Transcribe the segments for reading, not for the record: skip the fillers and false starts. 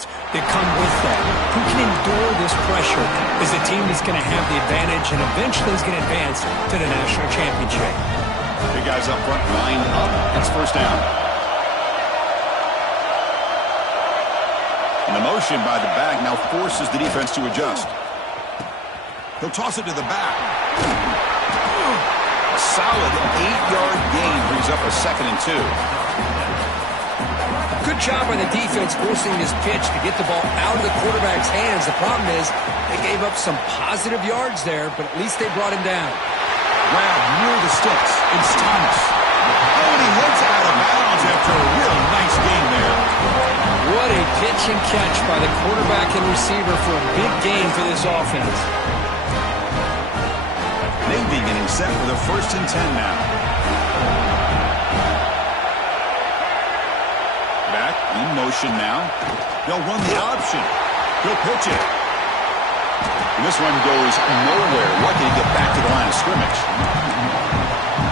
traits that come with that. Who can endure this pressure is the team that's going to have the advantage and eventually is going to advance to the national championship. Big guys up front, lined up. It's first down. And the motion by the back now forces the defense to adjust. He'll toss it to the back. A solid 8-yard gain brings up a 2nd and 2. Good job by the defense forcing this pitch to get the ball out of the quarterback's hands. The problem is they gave up some positive yards there, but at least they brought him down. Grab near the sticks. It's Thomas. Oh, and he hits out of bounds after a real nice gain there. What a pitch and catch by the quarterback and receiver for a big gain for this offense. Navy getting set for the 1st and 10 now. Back in motion now. They'll run the option. He'll pitch it. And this one goes nowhere. Lucky to get back to the line of scrimmage.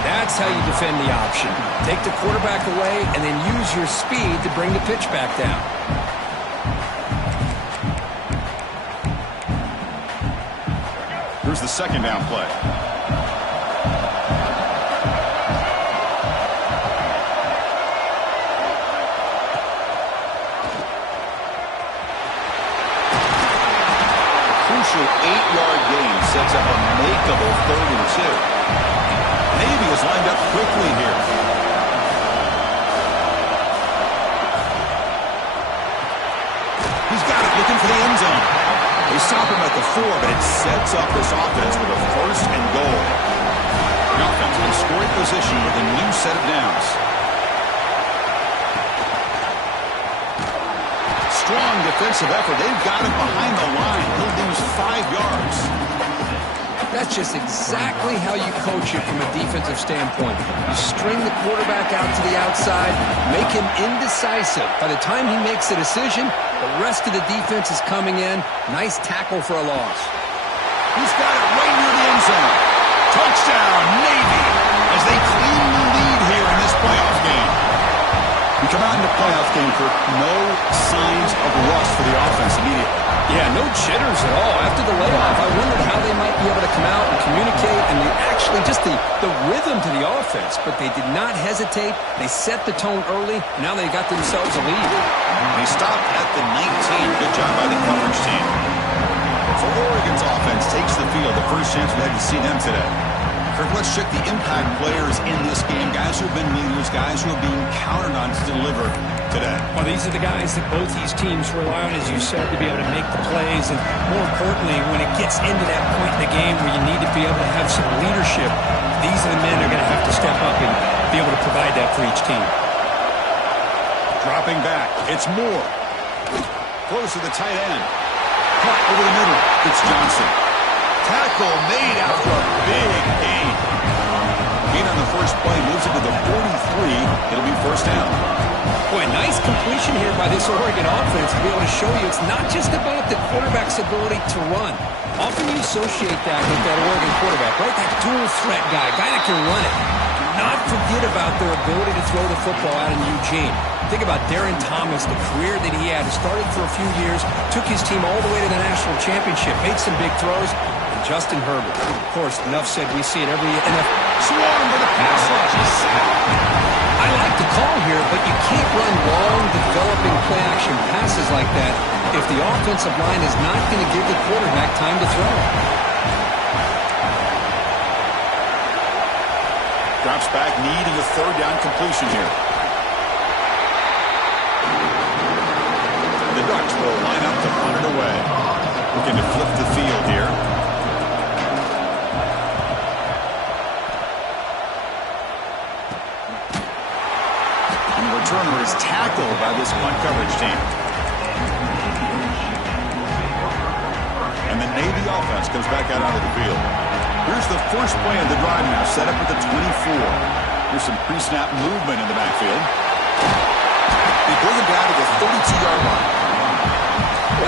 That's how you defend the option. Take the quarterback away and then use your speed to bring the pitch back down. Here's the 2nd down play. Crucial 8-yard gain sets up a makeable 3rd and 2. Navy is lined up quickly here. He's got it, looking for the end zone. They stop him at the 4, but it sets up this offense with a 1st and goal. The offense in scoring position with a new set of downs. Strong defensive effort. They've got him behind the line. He'll lose 5 yards. That's just exactly how you coach it from a defensive standpoint. You string the quarterback out to the outside, make him indecisive. By the time he makes a decision, the rest of the defense is coming in. Nice tackle for a loss. He's got it right near the end zone. Touchdown, Navy, as they clean the lead here in this playoff game. We come out in the playoff game for no signs of rust for the offense immediately. Yeah, no jitters at all. After the layoff, I wondered how they might be able to come out and communicate and actually just the rhythm to the offense. But they did not hesitate. They set the tone early. Now they got themselves a lead. They stopped at the 19. Good job by the coverage team. So Oregon's offense takes the field. The first chance we had to see them today. Kirk, let's check the impact players in this game. Guys who have been leaders, guys who are being counted on to deliver today. Well, these are the guys that both these teams rely on, as you said, to be able to make the plays. And more importantly, when it gets into that point in the game where you need to be able to have some leadership, these are the men that are going to have to step up and be able to provide that for each team. Dropping back. It's Moore. Close to the tight end. Caught over the middle. It's Johnson. Tackle made after a big gain. Gain on the first play moves it to the 43. It'll be 1st down. Boy, nice completion here by this Oregon offense to be able to show you it's not just about the quarterback's ability to run. Often you associate that with that Oregon quarterback, right? That dual threat guy that can run it. Do not forget about their ability to throw the football out in Eugene. Think about Darren Thomas, the career that he had. Started for a few years, took his team all the way to the national championship, made some big throws. And Justin Herbert, of course, enough said, we see it every NFL. Swarm for the pass rush. I like the call here, but you can't run long, developing play-action passes like that if the offensive line is not going to give the quarterback time to throw. Drops back, needing a 3rd down completion here. The Ducks will line up to punt it away. Looking to flip the field here. And the returner is tackled by this punt coverage team. And the Navy offense comes back out onto the field. Here's the first play of the drive now, set up at the 24. Here's some pre-snap movement in the backfield. They bring him down to the 32-yard line.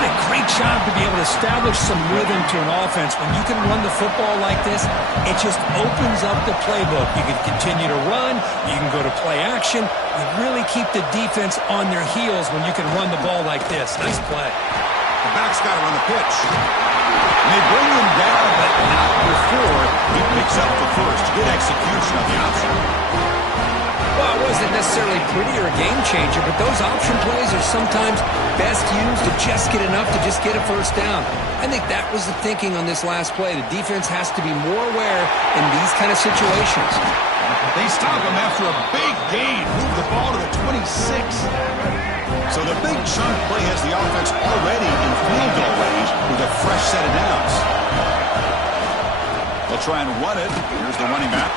doing a great job to be able to establish some rhythm to an offense. When you can run the football like this, it just opens up the playbook. You can continue to run. You can go to play action. You really keep the defense on their heels when you can run the ball like this. Nice play. The back's got to run the pitch. And they bring him down, but not before he picks up the first. Good execution of the option. Well, it wasn't necessarily pretty or a game changer, but those option plays are sometimes best used to just get enough to just get a first down. I think that was the thinking on this last play. The defense has to be more aware in these kind of situations. They stop him after a big gain. Move the ball to the 26. So the big chunk play has the offense already in field goal range with a fresh set of downs. They'll try and run it. Here's the running back.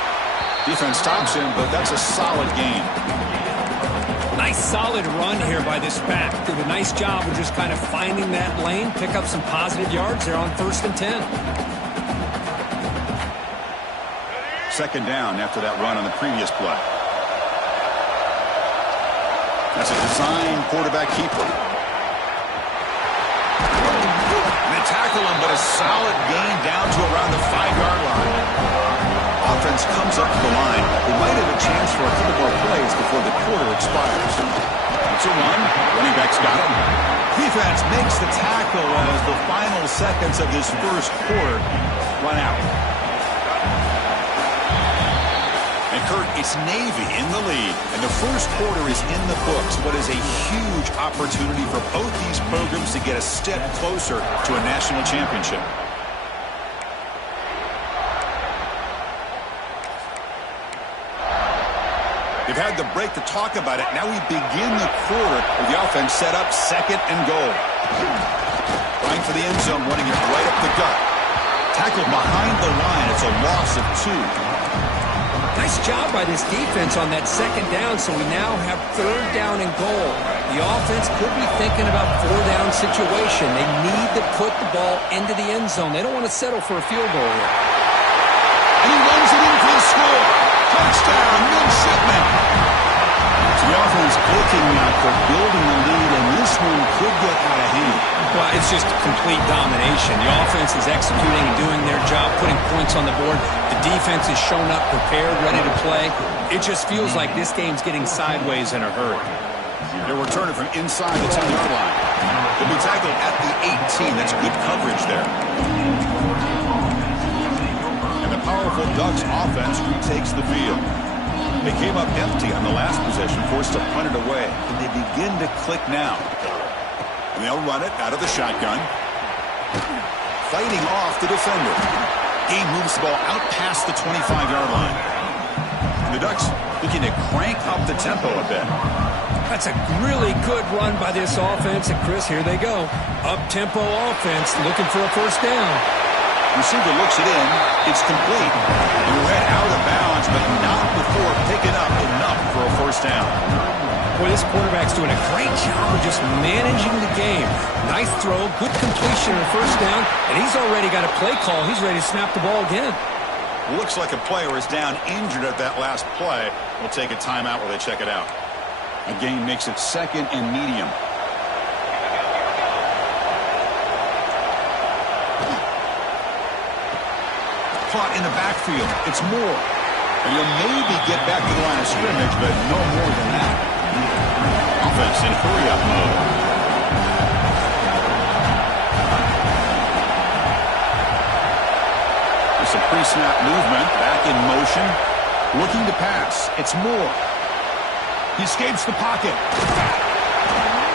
Defense stops him, but that's a solid gain. Nice solid run here by this back. Did a nice job of just kind of finding that lane, pick up some positive yards there on 1st and 10. Second down after that run on the previous play. That's a design quarterback keeper. They tackle him, but a solid gain down to around the 5-yard line. Offense comes up to the line. We might have a chance for a couple more plays before the quarter expires. It's a run. Running back's got it. Defense makes the tackle as the final seconds of this first quarter run out. And Kurt, it's Navy in the lead, and the first quarter is in the books. What is a huge opportunity for both these programs to get a step closer to a national championship. They've had the break to talk about it. Now we begin the quarter with the offense set up 2nd and goal. Trying for the end zone, running it right up the gut. Tackled behind the line. It's a loss of 2. Nice job by this defense on that 2nd down, so we now have 3rd down and goal. The offense could be thinking about 4-down situation. They need to put the ball into the end zone. They don't want to settle for a field goal here. And he runs it in for the score. Touchdown, midshipman. So the offense looking for building the lead, and this one could get out of hand. Well, it's just complete domination. The offense is executing and doing their job, putting points on the board. The defense is shown up, prepared, ready to play. It just feels like this game's getting sideways in a hurry. They're returning from inside the 10-yard line. They'll be tackled at the 18. That's good coverage there. Powerful Ducks offense retakes the field. They came up empty on the last possession, forced to punt it away. And they begin to click now. And they'll run it out of the shotgun. Fighting off the defender. Game moves the ball out past the 25-yard line. And the Ducks looking to crank up the tempo a bit. That's a really good run by this offense. And Chris, here they go. Up-tempo offense looking for a first down. Receiver looks it in. It's complete. He went out of bounds, but not before picking up enough for a first down. Boy, this quarterback's doing a great job of just managing the game. Nice throw, good completion on first down, and he's already got a play call. He's ready to snap the ball again. Looks like a player is down injured at that last play. We'll take a timeout while they check it out. A gain makes it 2nd and medium. Caught in the backfield. It's Moore. And you'll maybe get back to the line of scrimmage, but no more than that. Offense in hurry-up mode. There's some pre-snap movement. Back in motion. Looking to pass. It's Moore. He escapes the pocket.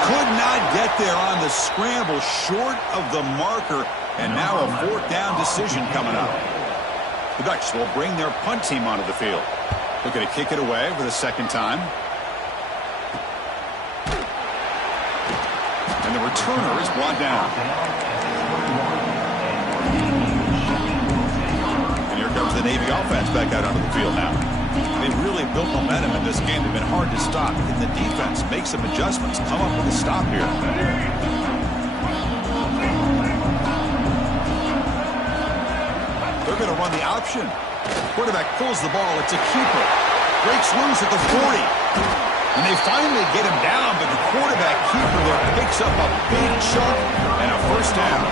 Could not get there on the scramble, short of the marker. And now a 4th down decision coming up. The Ducks will bring their punt team onto the field. Looking to kick it away for the 2nd time. And the returner is brought down. And here comes the Navy offense back out onto the field now. They've really built momentum in this game. They've been hard to stop. Can the defense make some adjustments? Come up with a stop here. They're going to run the option. Quarterback pulls the ball. It's a keeper. Breaks loose at the 40. And they finally get him down, but the quarterback keeper there picks picks up a big chunk and a first down.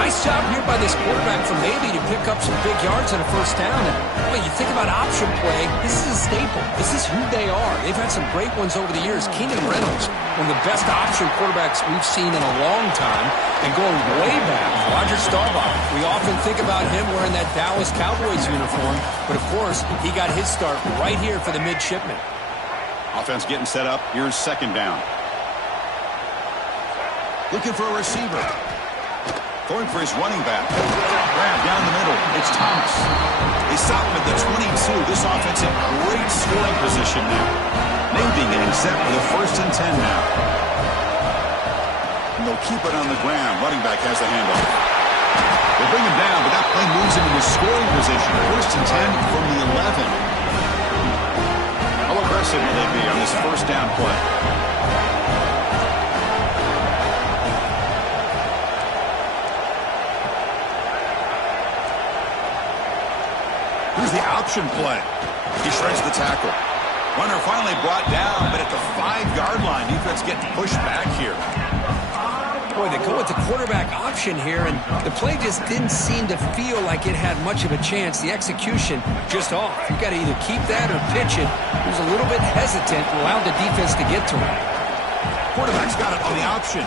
Nice job here by this quarterback from Navy to pick up some big yards and a first down. And when you think about option play, this is a staple. This is who they are. They've had some great ones over the years. Keenan Reynolds, one of the best option quarterbacks we've seen in a long time. And going way back, Roger Staubach. We often think about him wearing that Dallas Cowboys uniform. But, of course, he got his start right here for the midshipmen. Offense getting set up. Here's second down. Looking for a receiver. Going for his running back. Grab down the middle. It's Thomas. They stop him at the 22. This offense in great scoring position now. Navy getting set for the 1st and 10 now. And they'll keep it on the ground. Running back has the handoff. They bring him down, but that play moves him into scoring position. 1st and 10 from the 11. How aggressive will they be on this first down play? Here's the option play. He shreds the tackle. Runner finally brought down, but at the 5-yard line, defense getting pushed back here. Boy, they go with the quarterback option here, and the play just didn't seem to feel like it had much of a chance. The execution just off. You've got to either keep that or pitch it. He was a little bit hesitant, allowed the defense to get to him. Quarterback's got it on the option.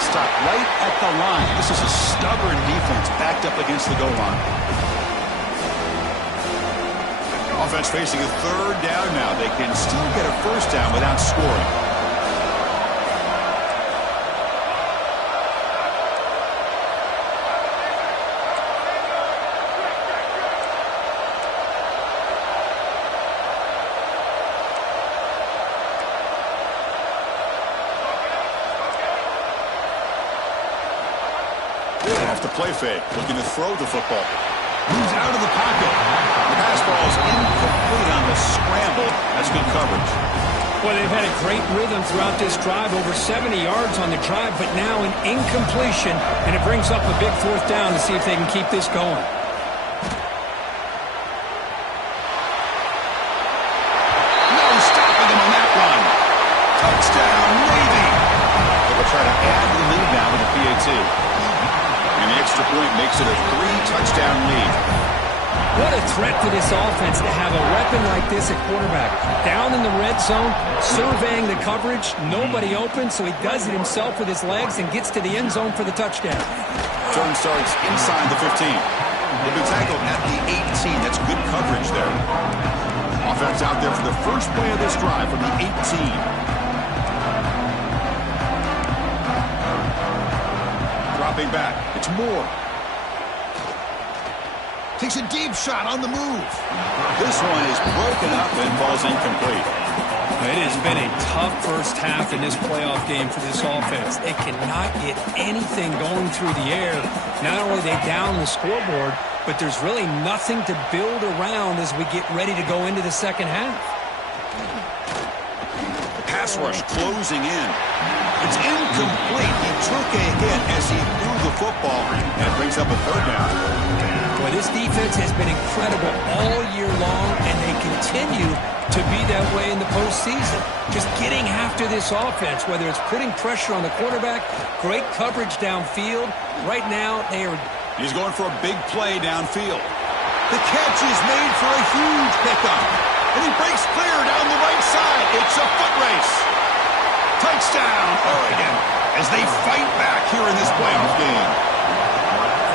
Stop right at the line. This is a stubborn defense backed up against the goal line. Offense facing a 3rd down now. They can still get a first down without scoring. They have to play fake, looking to throw the football. Moves out of the pocket. The pass ball is incomplete on the scramble. That's good coverage. Well, they've had a great rhythm throughout this drive, over 70 yards on the drive, but now an incompletion, and it brings up a big 4th down to see if they can keep this going. No stopping them on that run. Touchdown, Navy. They'll try to add the lead now with a PAT. And the extra point makes it a 3-touchdown lead. What a threat to this offense to have a weapon like this at quarterback. Down in the red zone, surveying the coverage, nobody open, so he does it himself with his legs and gets to the end zone for the touchdown. Turn starts inside the 15. They'll be tackled at the 18. That's good coverage there. Offense out there for the first play of this drive from the 18. Dropping back. It's Moore. Takes a deep shot on the move. This one is broken up and falls incomplete. It has been a tough first half in this playoff game for this offense. They cannot get anything going through the air. Not only are they down the scoreboard, but there's really nothing to build around as we get ready to go into the second half. The pass rush closing in. It's incomplete. He took a hit as he threw the football, and it brings up a 3rd down. Boy, this defense has been incredible all year long, and they continue to be that way in the postseason. Just getting after this offense, whether it's putting pressure on the quarterback, great coverage downfield. Right now, they are... He's going for a big play downfield. The catch is made for a huge pickup, and he breaks clear down the right side. It's a foot race. Touchdown, Oregon, as they fight back here in this playoff game.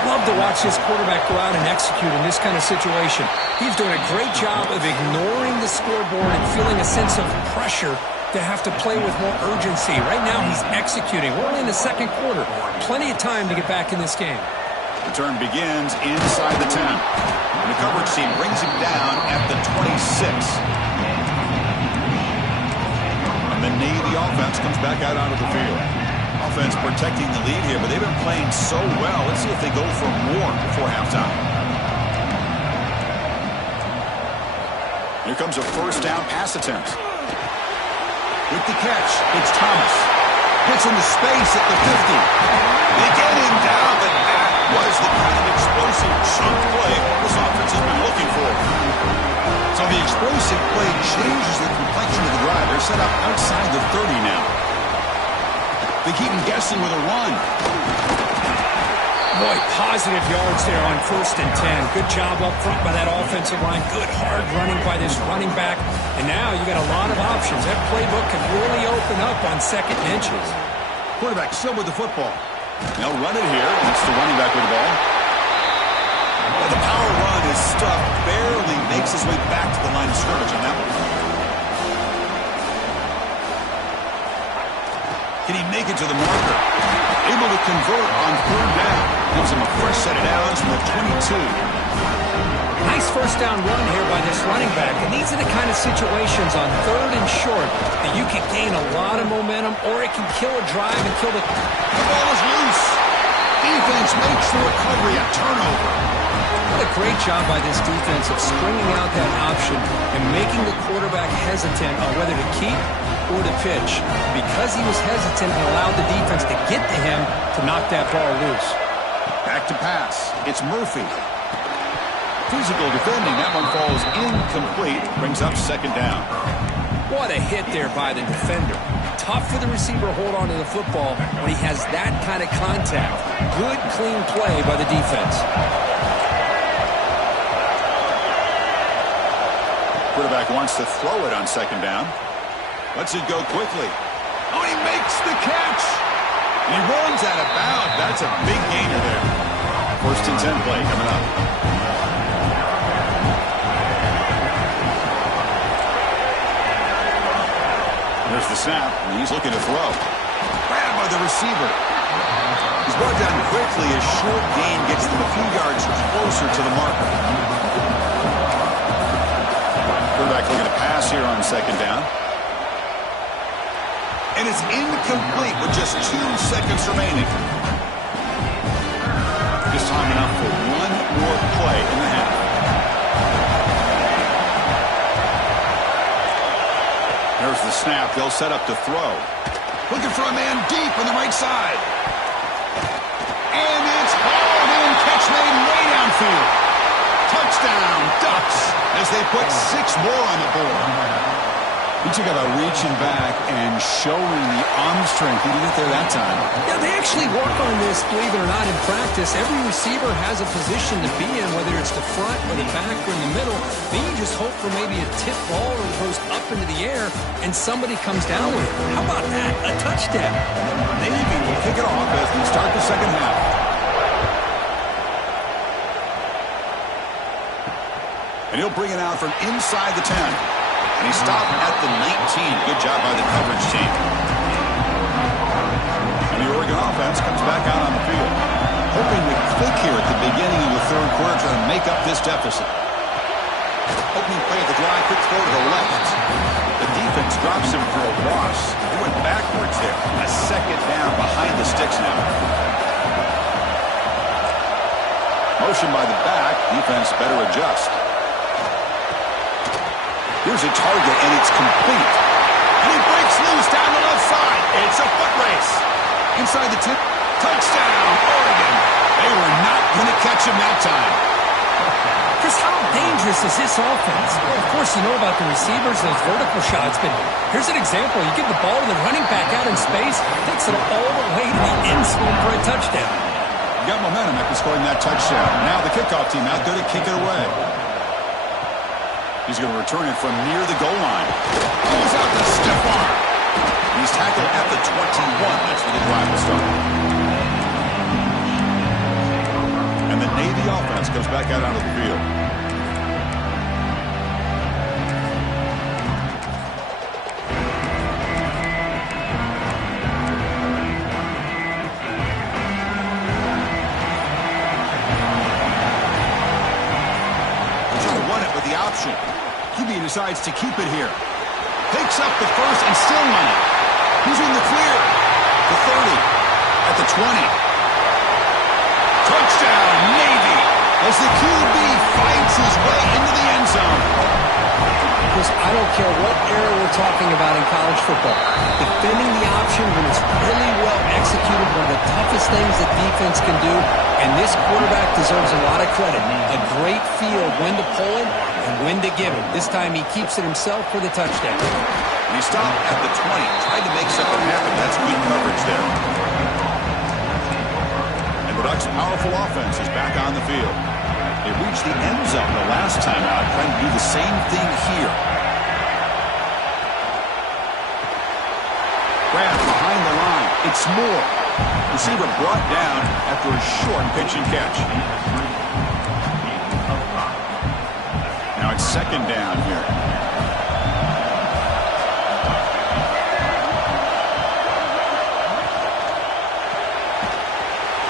Love to watch this quarterback go out and execute in this kind of situation. He's doing a great job of ignoring the scoreboard and feeling a sense of pressure to have to play with more urgency. Right now, he's executing. We're only in the 2nd quarter. Plenty of time to get back in this game. The turn begins inside the 10. And the coverage team brings him down at the 26. And the Navy offense comes back out onto the field. Offense protecting the lead here, but they've been playing so well. Let's see if they go for more before halftime. Here comes a first down pass attempt. With the catch, it's Thomas. Gets into space at the 50. They get him down, but that was the kind of explosive chunk play this offense has been looking for. So the explosive play changes the complexion of the drive. They're set up outside the 30 now. They keep him guessing with a run. Boy, positive yards there on 1st and 10. Good job up front by that offensive line. Good hard running by this running back. And now you got a lot of options. That playbook could really open up on 2nd and inches. Quarterback still with the football. They'll run it here. That's the running back with the ball. Well, the power run is stuffed. Barely makes his way back to the line of scrimmage on that one. Can he make it to the marker? Able to convert on 3rd down. Gives him a fresh set of downs from the 22. Nice 1st down run here by this running back. And these are the kind of situations on 3rd and short that you can gain a lot of momentum, or it can kill a drive and kill the... The ball is loose. Defense makes the recovery, a turnover. What a great job by this defense of stringing out that option and making the quarterback hesitant on whether to keep or to pitch. Because he was hesitant and allowed the defense to get to him to knock that ball loose. Back to pass. It's Murphy. Physical defending. That one falls incomplete. Brings up 2nd down. What a hit there by the defender. Tough for the receiver to hold on to the football when he has that kind of contact. Good, clean play by the defense. Quarterback wants to throw it on 2nd down. Lets it go quickly. Oh, he makes the catch. He runs out of bounds. That's a big gainer there. 1st and 10 play coming up. There's the snap, and he's looking to throw. Grabbed by the receiver. He's brought down quickly. A short gain gets them a few yards closer to the marker. Quarterback looking to pass here on 2nd down. And it's incomplete with just 2 seconds remaining. Just time enough for one more play in the half. There's the snap. They'll set up to throw. Looking for a man deep on the right side. And it's hauled in. Catch made way downfield. Touchdown, Ducks, as they put 6 more on the board. He took out a reaching back and showing the arm strength. He didn't get there that time. Yeah, they actually work on this, believe it or not, in practice. Every receiver has a position to be in, whether it's the front or the back or in the middle. Then you just hope for maybe a tip ball or it goes up into the air and somebody comes down with it. How about that? A touchdown. Navy will kick it off as we start the 2nd half. And he'll bring it out from inside the 10. And he stopped at the 19. Good job by the coverage team. And the Oregon offense comes back out on the field. Hoping to click here at the beginning of the 3rd quarter, trying to make up this deficit. Opening play of the drive, quick throw to the left. The defense drops him for a loss. He went backwards there. A 2nd down behind the sticks now. Motion by the back. Defense better adjust. Here's a target, and it's complete. And he breaks loose down the left side. It's a foot race. Inside the 10. Touchdown, Oregon. They were not going to catch him that time. Chris, how dangerous is this offense? Well, of course, you know about the receivers, those vertical shots, but here's an example. You give the ball to the running back out in space, takes it all the way to the end zone for a touchdown. You got momentum after scoring that touchdown. Now the kickoff team out there to kick it away. He's going to return it from near the goal line. Pulls out the stiff arm. He's tackled at the 21. That's where the drive will start. And the Navy offense comes back out onto the field. QB decides to keep it here. Takes up the first and still running. He's in the clear. The 30. At the 20. Touchdown, Navy. As the QB fights his way into the end zone. Because I don't care what era we're talking about in college football. Defending the option when it's really well executed, one of the toughest things that defense can do. And this quarterback deserves a lot of credit. A great feel when to pull it and when to give it. This time he keeps it himself for the touchdown. He stopped at the 20, tried to make something happen. That's good coverage there. And the Ducks' powerful offense is back on the field. They reached the end zone the last time out, trying to do the same thing here. Grab behind the line. It's Moore. Receiver brought down after a short pitch and catch. Now it's second down here.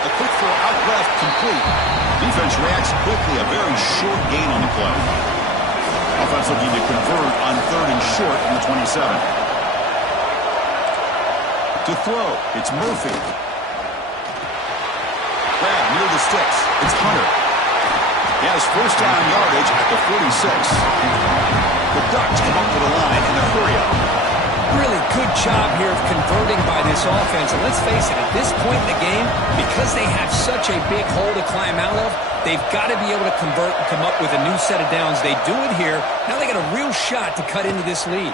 A quick throw out left, complete. Defense reacts quickly. A very short gain on the play. Offense looking to convert on 3rd and short from the 27. To throw, it's Murphy. Grab near the sticks. It's Hunter. He has first down yardage at the 46. The Ducks come up to the line in a hurry-up. Really good job here of converting by this offense. And let's face it, at this point in the game, because they have such a big hole to climb out of, they've got to be able to convert and come up with a new set of downs. They do it here. Now they got a real shot to cut into this lead.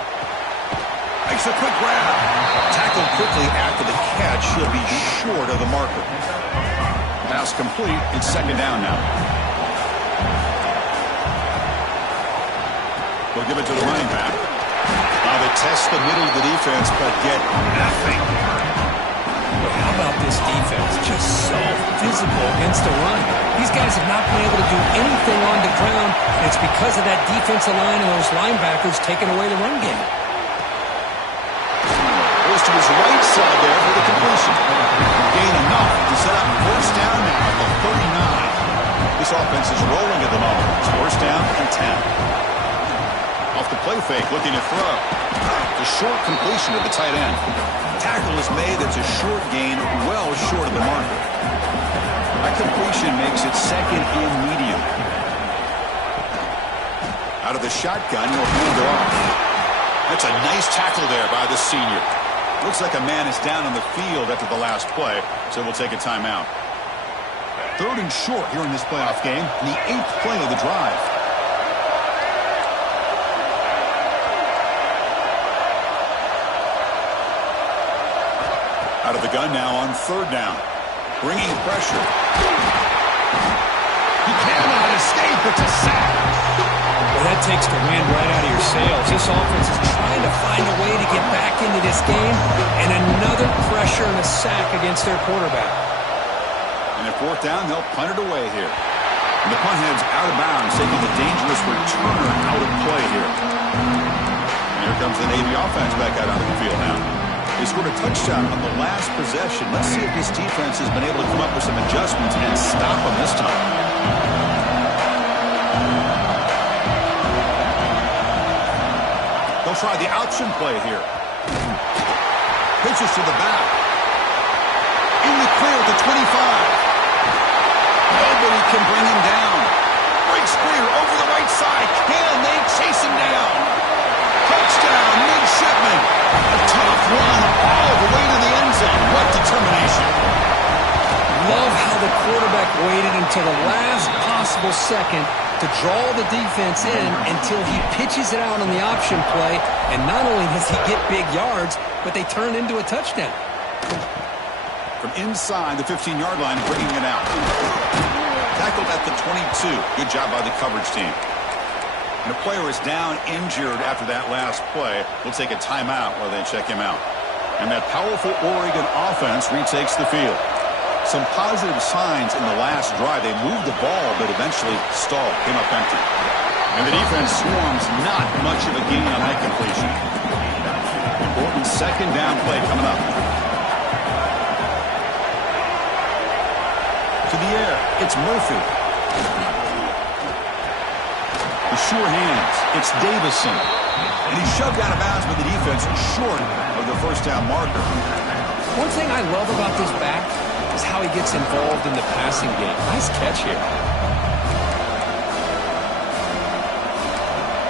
Makes a quick grab. Tackled quickly after the catch. He'll be short of the marker. Pass complete. It's second down now. We'll give it to the running back. Now they test the middle of the defense, but get nothing. How about this defense? Just so physical against the run. These guys have not been able to do anything on the ground, and it's because of that defensive line and those linebackers taking away the run game. Goes to his right side there for the completion. Gain enough to set up first down now at the 39. This offense is rolling at the moment. It's first down and 10. Off the play fake, looking to throw. The short completion to the tight end. Tackle is made. That's a short gain, well short of the marker. That completion makes it second and medium. Out of the shotgun, he'll hand it off. That's a nice tackle there by the senior. Looks like a man is down on the field after the last play, so we'll take a timeout. 3rd and short here in this playoff game, the 8th play of the drive. Out of the gun now on 3rd down. Bringing pressure. He cannot escape. It's a sack. Well, that takes the wind right out of your sails. This offense is trying to find a way to get back into this game, and another pressure and a sack against their quarterback. And at 4th down, they'll punt it away here. And the punt heads out of bounds, taking the dangerous returner out of play here. And here comes the Navy offense back out onto the field now. They scored a touchdown on the last possession. Let's see if this defense has been able to come up with some adjustments and stop them this time. They'll try the option play here. Pitches to the back. In the clear at the 25. Nobody can bring him down. Breaks clear over the right side. Can they chase him down? Touchdown, midshipman. A tough run all the way to the end zone. What determination. Love how the quarterback waited until the last possible second to draw the defense in until he pitches it out on the option play. And not only does he get big yards, but they turn into a touchdown. From inside the 15-yard line, bringing it out. Tackled at the 22. Good job by the coverage team. And the player is down injured after that last play. We'll take a timeout while they check him out. And that powerful Oregon offense retakes the field. Some positive signs in the last drive. They moved the ball, but eventually stalled, came up empty. And the defense swarms not much of a gain on that completion. Important second down play coming up. To the air, it's Murphy. The sure hands, it's Davison. And he's shoved out of bounds by the defense short of the first down marker. One thing I love about this back is how he gets involved in the passing game. Nice catch here.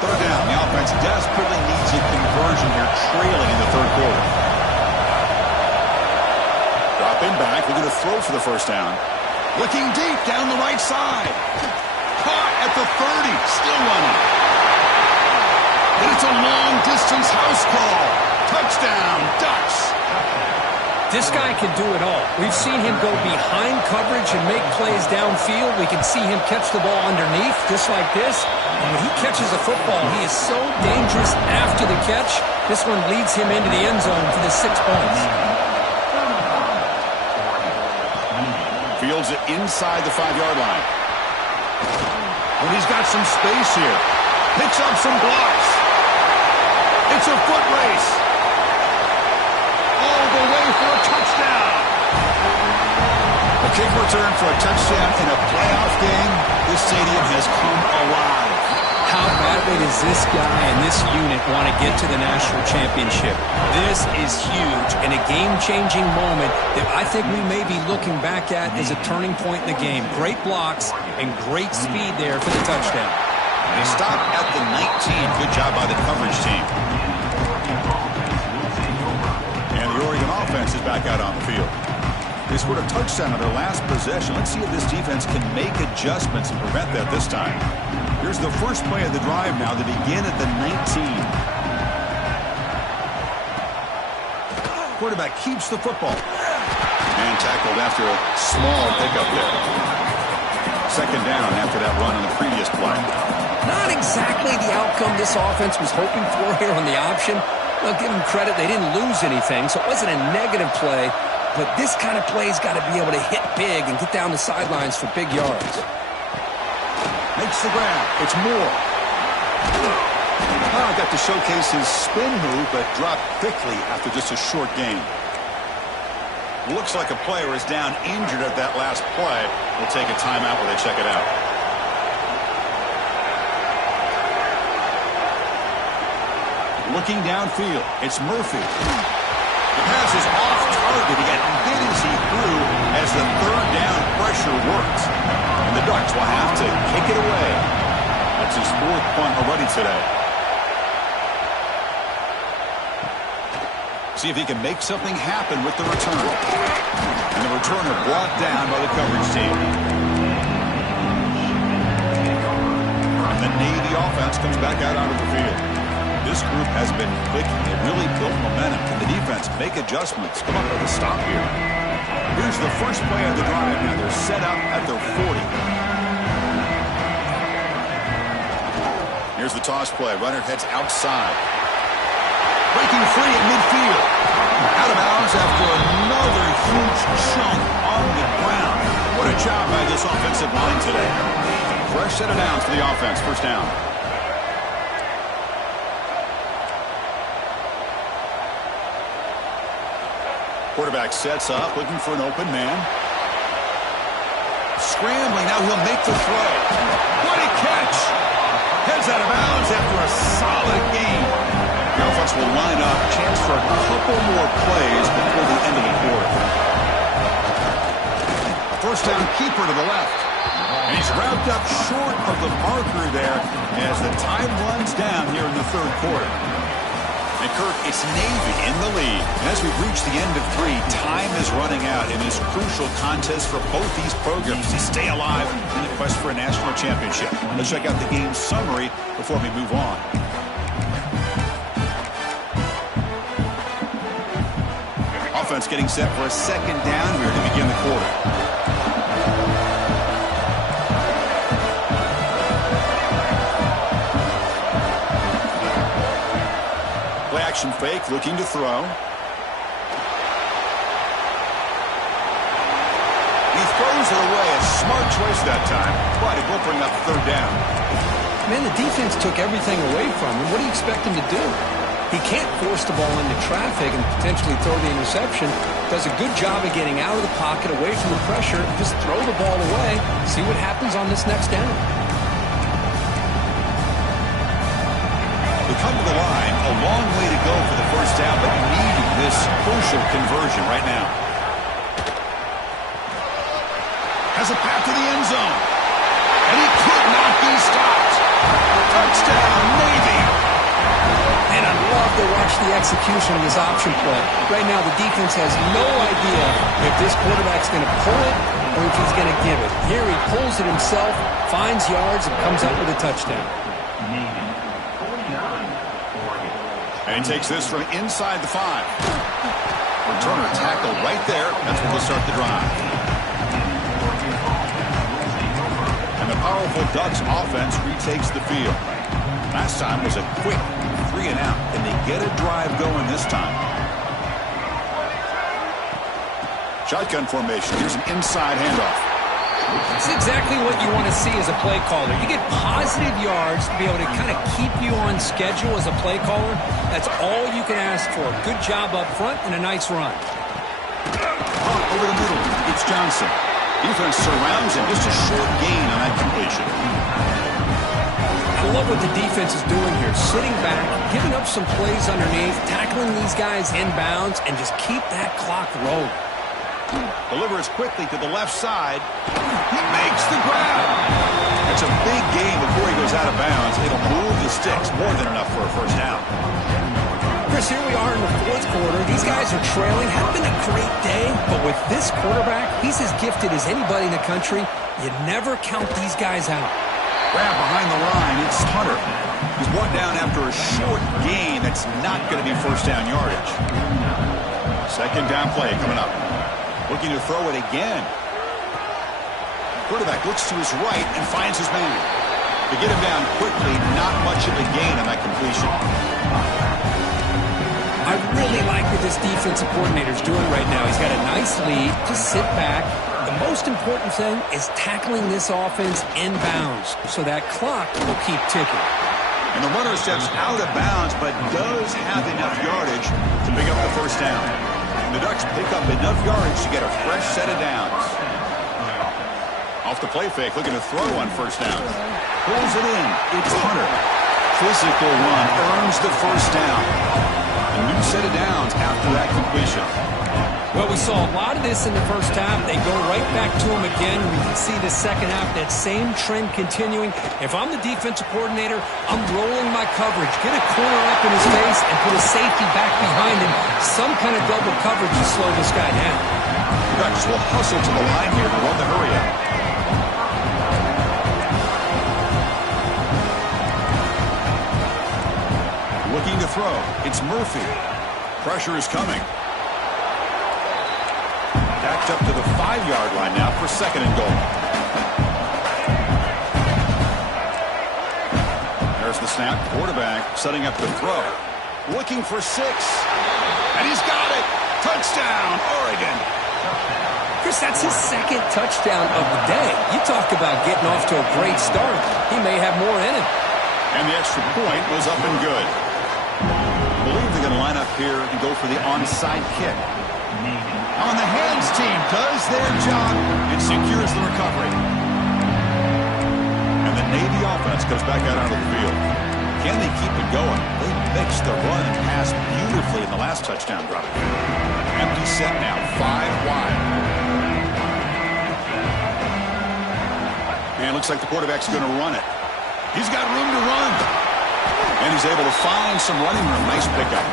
3rd down. The offense desperately needs a conversion here, trailing in the 3rd quarter. Dropping back. We're going to throw for the first down. Looking deep down the right side. Caught at the 30. Still running. And it's a long-distance house call. Touchdown, Ducks. This guy can do it all. We've seen him go behind coverage and make plays downfield. We can see him catch the ball underneath, just like this. And when he catches a football, he is so dangerous after the catch. This one leads him into the end zone for the 6 points. Fields it inside the 5-yard line. When he's got some space here. Picks up some blocks. It's a foot race. All the way for a touchdown. A kick return for a touchdown in a playoff game. This stadium has come alive. How badly does this guy and this unit want to get to the national championship? This is huge and a game-changing moment that I think we may be looking back at as a turning point in the game. Great blocks and great speed there for the touchdown. They stop at the 19. Good job by the coverage team. And the Oregon offense is back out on the field. They scored a touchdown on their last possession. Let's see if this defense can make adjustments and prevent that this time. Here's the first play of the drive now. They begin at the 19. Quarterback keeps the football. And tackled after a small pickup there. Second down after that run on the previous play. Not exactly the outcome this offense was hoping for here on the option. I'll give them credit. They didn't lose anything, so it wasn't a negative play. But this kind of play's got to be able to hit big and get down the sidelines for big yards. Makes the grab. It's Moore. Got to showcase his spin move, but dropped quickly after just a short game. Looks like a player is down injured at that last play. We'll take a timeout while they check it out. Looking downfield, it's Murphy. The pass is off target. He got hit as he threw as the third down pressure works. And the Ducks will have to kick it away. That's his fourth punt already today. See if he can make something happen with the return. And the returner brought down by the coverage team. And the Navy offense comes back out onto the field. This group has been clicking. They really built momentum. Can the defense make adjustments? Come up with a stop here. Here's the first play of the drive. Now they're set up at their 40. Here's the toss play. Runner heads outside. Breaking free at midfield. Out of bounds after another huge chunk on the ground. What a job by this offensive line today. Fresh set of downs for the offense. First down. Quarterback sets up, looking for an open man. Scrambling, now he'll make the throw. What a catch! Heads out of bounds after a solid game. The offense will line up, chance for a couple more plays before the end of the quarter. First down keeper to the left. And he's wrapped up short of the marker there as the time runs down here in the third quarter. And Kirk, it's Navy in the lead. And as we've reached the end of 3, time is running out in this crucial contest for both these programs to stay alive in the quest for a national championship. Let's check out the game summary before we move on. Offense getting set for a second down here to begin the quarter. Play action fake, looking to throw. He throws it away. A smart choice that time, but it will bring up third down. Man, the defense took everything away from him. What do you expect him to do? He can't force the ball into traffic and potentially throw the interception. Does a good job of getting out of the pocket, away from the pressure. Just throw the ball away. See what happens on this next down. They come to the line, a long way to go for the first down, but needing this crucial conversion right now. Has a path to the end zone. And he could not be stopped. Touchdown, Navy. And I love to watch the execution of his option play. Right now, the defense has no idea if this quarterback's going to pull it or if he's going to give it. Here he pulls it himself, finds yards, and comes up with a touchdown. And he takes this from inside the 5. Returner tackle right there. That's what will start the drive. And the powerful Ducks offense retakes the field. Last time was a quick 3 and out. Can they get a drive going this time? Shotgun formation. Here's an inside handoff. It's exactly what you want to see as a play caller. You get positive yards to be able to kind of keep you on schedule as a play caller. That's all you can ask for. Good job up front and a nice run. Over the middle, it's Johnson. Defense surrounds him. Just a short gain on that completion. I love what the defense is doing here. Sitting back, giving up some plays underneath, tackling these guys inbounds, and just keep that clock rolling. Delivers quickly to the left side. He makes the grab. It's a big gain before he goes out of bounds. It'll move the sticks. More than enough for a first down. Chris, here we are in the 4th quarter. These guys are trailing. Hadn't been a great day, but with this quarterback, he's as gifted as anybody in the country. You never count these guys out. Grab behind the line. It's Hunter. He's brought down after a short gain that's not going to be first down yardage. Second down play coming up. Looking to throw it again. Quarterback looks to his right and finds his man. To get him down quickly, not much of a gain on that completion. I really like what this defensive coordinator is doing right now. He's got a nice lead. Just sit back. The most important thing is tackling this offense inbounds so that clock will keep ticking. And the runner steps out of bounds but does have enough yardage to pick up the first down. The Ducks pick up enough yardage to get a fresh set of downs. Off the play fake, looking to throw on first down. Pulls it in. It's Hunter. Physical run earns the first down. A new set of downs after that completion. Well, we saw a lot of this in the first half. They go right back to him again. We can see the second half, that same trend continuing. If I'm the defensive coordinator, I'm rolling my coverage. Get a corner up in his face and put a safety back behind him. Some kind of double coverage to slow this guy down. Ducks will hustle to the line here to run the hurry up. Looking to throw. It's Murphy. Pressure is coming. Backed up to the 5-yard line now for second and goal. There's the snap. Quarterback setting up the throw. Looking for 6. And he's got it. Touchdown, Oregon. Chris, that's his second touchdown of the day. You talk about getting off to a great start. He may have more in him. And the extra point was up and good. I believe they're going to line up here and go for the onside kick. On the hands team does their job and secures the recovery. And the Navy offense comes back out onto the field. Can they keep it going? They mixed the run and pass beautifully in the last touchdown drive. Empty set now, 5 wide. And looks like the quarterback's going to run it. He's got room to run. And he's able to find some running room. Nice pickup.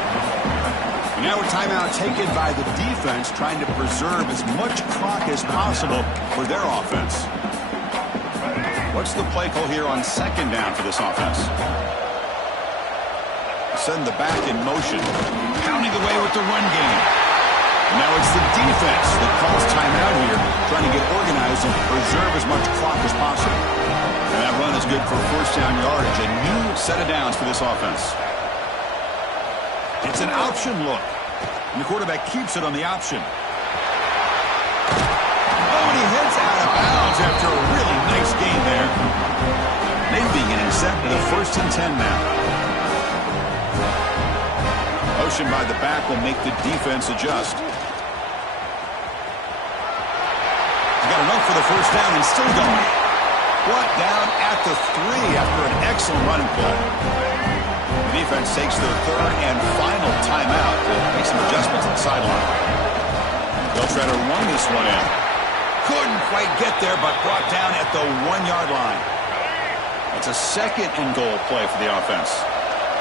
And now a timeout taken by the defense, trying to preserve as much clock as possible for their offense. What's the play call here on second down for this offense? Send the back in motion. Pounding away with the run game. And now it's the defense that calls timeout here, trying to get organized and preserve as much clock as possible. And that run is good for first down yardage. A new set of downs for this offense. It's an option look. And the quarterback keeps it on the option. Oh, and he heads out of bounds after a really nice gain there. Navy getting set for the 1st and 10 now. Motion by the back will make the defense adjust. He's got enough for the first down and still going. Brought down at the 3 after an excellent running play. The defense takes their 3rd and final timeout to make some adjustments on the sideline. They'll try to run this one in. Couldn't quite get there, but brought down at the 1-yard line. It's a second and goal play for the offense.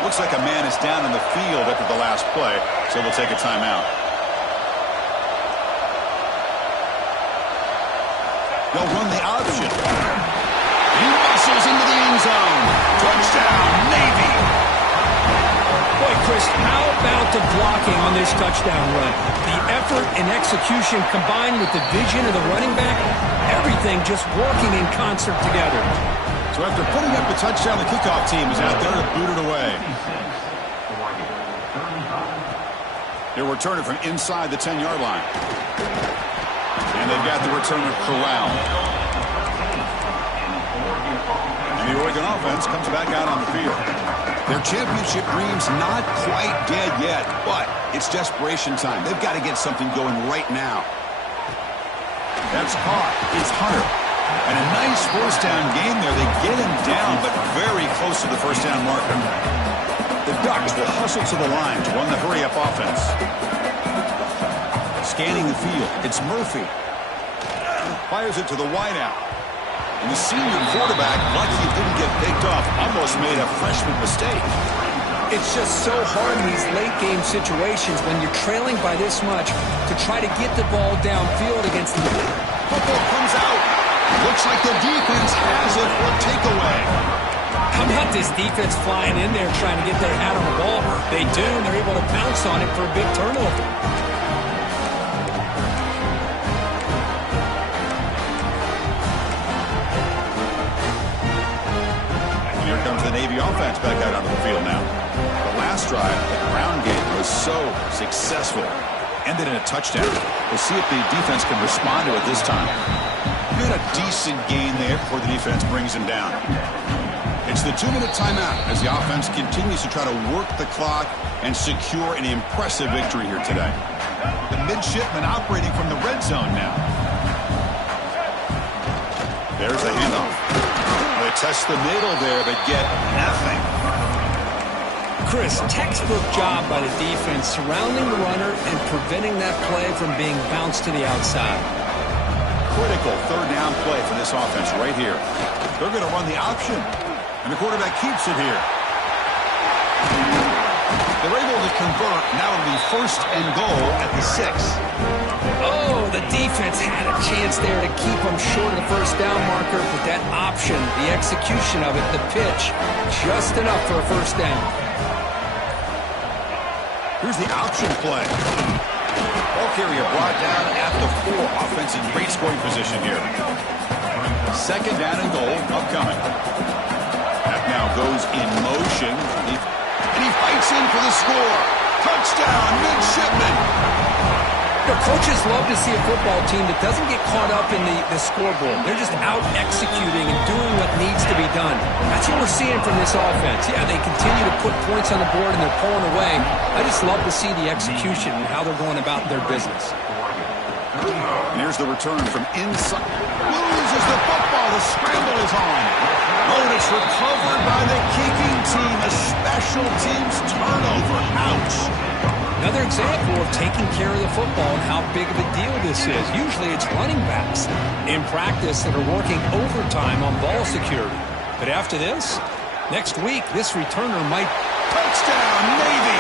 Looks like a man is down in the field after the last play, so they'll take a timeout. They'll run the option. He muscles into the end zone. Touchdown, Navy. Boy, Chris, how about the blocking on this touchdown run? The effort and execution combined with the vision of the running back, everything just working in concert together. So after putting up the touchdown, the kickoff team is out there to boot it away. They'll return it from inside the 10-yard line. And they've got the returner corralled. And the Oregon offense comes back out on the field. Their championship dream's not quite dead yet, but it's desperation time. They've got to get something going right now. That's caught. It's Hunter. And a nice first down gain there. They get him down, but very close to the first down marker. The Ducks will hustle to the line to run the hurry-up offense. Scanning the field, it's Murphy. Fires it to the wideout. And the senior quarterback, lucky he didn't get picked off, almost made a freshman mistake. It's just so hard in these late-game situations when you're trailing by this much to try to get the ball downfield against the... Football comes out. Looks like the defense has it for takeaway. How about this defense flying in there trying to get their hat on the ball? They do, and they're able to pounce on it for a big turnover. And here comes the Navy offense back out onto the field now. The last drive, the ground game was so successful. Ended in a touchdown. We'll see if the defense can respond to it this time. Good, a decent gain there before the defense brings him down. It's the 2-minute timeout as the offense continues to try to work the clock and secure an impressive victory here today. The midshipmen operating from the red zone now. There's the handoff. They test the middle there, but get nothing. Chris, textbook job by the defense surrounding the runner and preventing that play from being bounced to the outside. Critical third down play for this offense right here. They're going to run the option. And the quarterback keeps it here. They're able to convert. Now it'll be 1st and goal at the 6. Oh, the defense had a chance there to keep them short of the first down marker, but that option, the execution of it, the pitch, just enough for a first down. Here's the option play. Ball carrier brought down at the 4. Offense in great scoring position here. 2nd down and goal upcoming. Now goes in motion, and he fights in for the score. Touchdown, midshipmen. The coaches love to see a football team that doesn't get caught up in the scoreboard. They're just out executing and doing what needs to be done. That's what we're seeing from this offense. Yeah, they continue to put points on the board and they're pulling away. I just love to see the execution and how they're going about their business. And here's the return from inside. Loses the football. The scramble is on. Oh, and it's recovered by the kicking team. A special teams turnover. Ouch. Another example of taking care of the football and how big of a deal this is. Usually it's running backs in practice that are working overtime on ball security. But after this, next week, this returner might... Touchdown, Navy!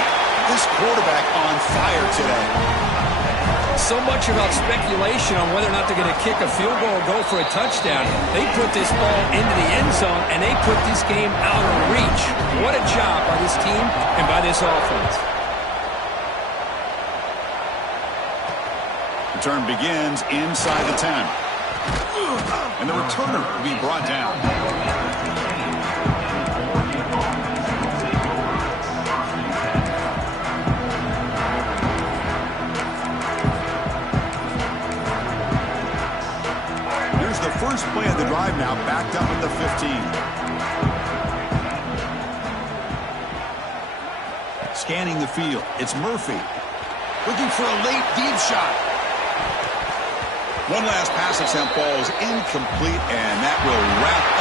This quarterback on fire today. So much about speculation on whether or not they're going to kick a field goal or go for a touchdown. They put this ball into the end zone, and they put this game out of reach. What a job by this team and by this offense. Return begins inside the 10. And the returner will be brought down. Here's the first play of the drive now, backed up at the 15. Scanning the field, it's Murphy. Looking for a late deep shot. One last pass attempt falls incomplete, and that will wrap up.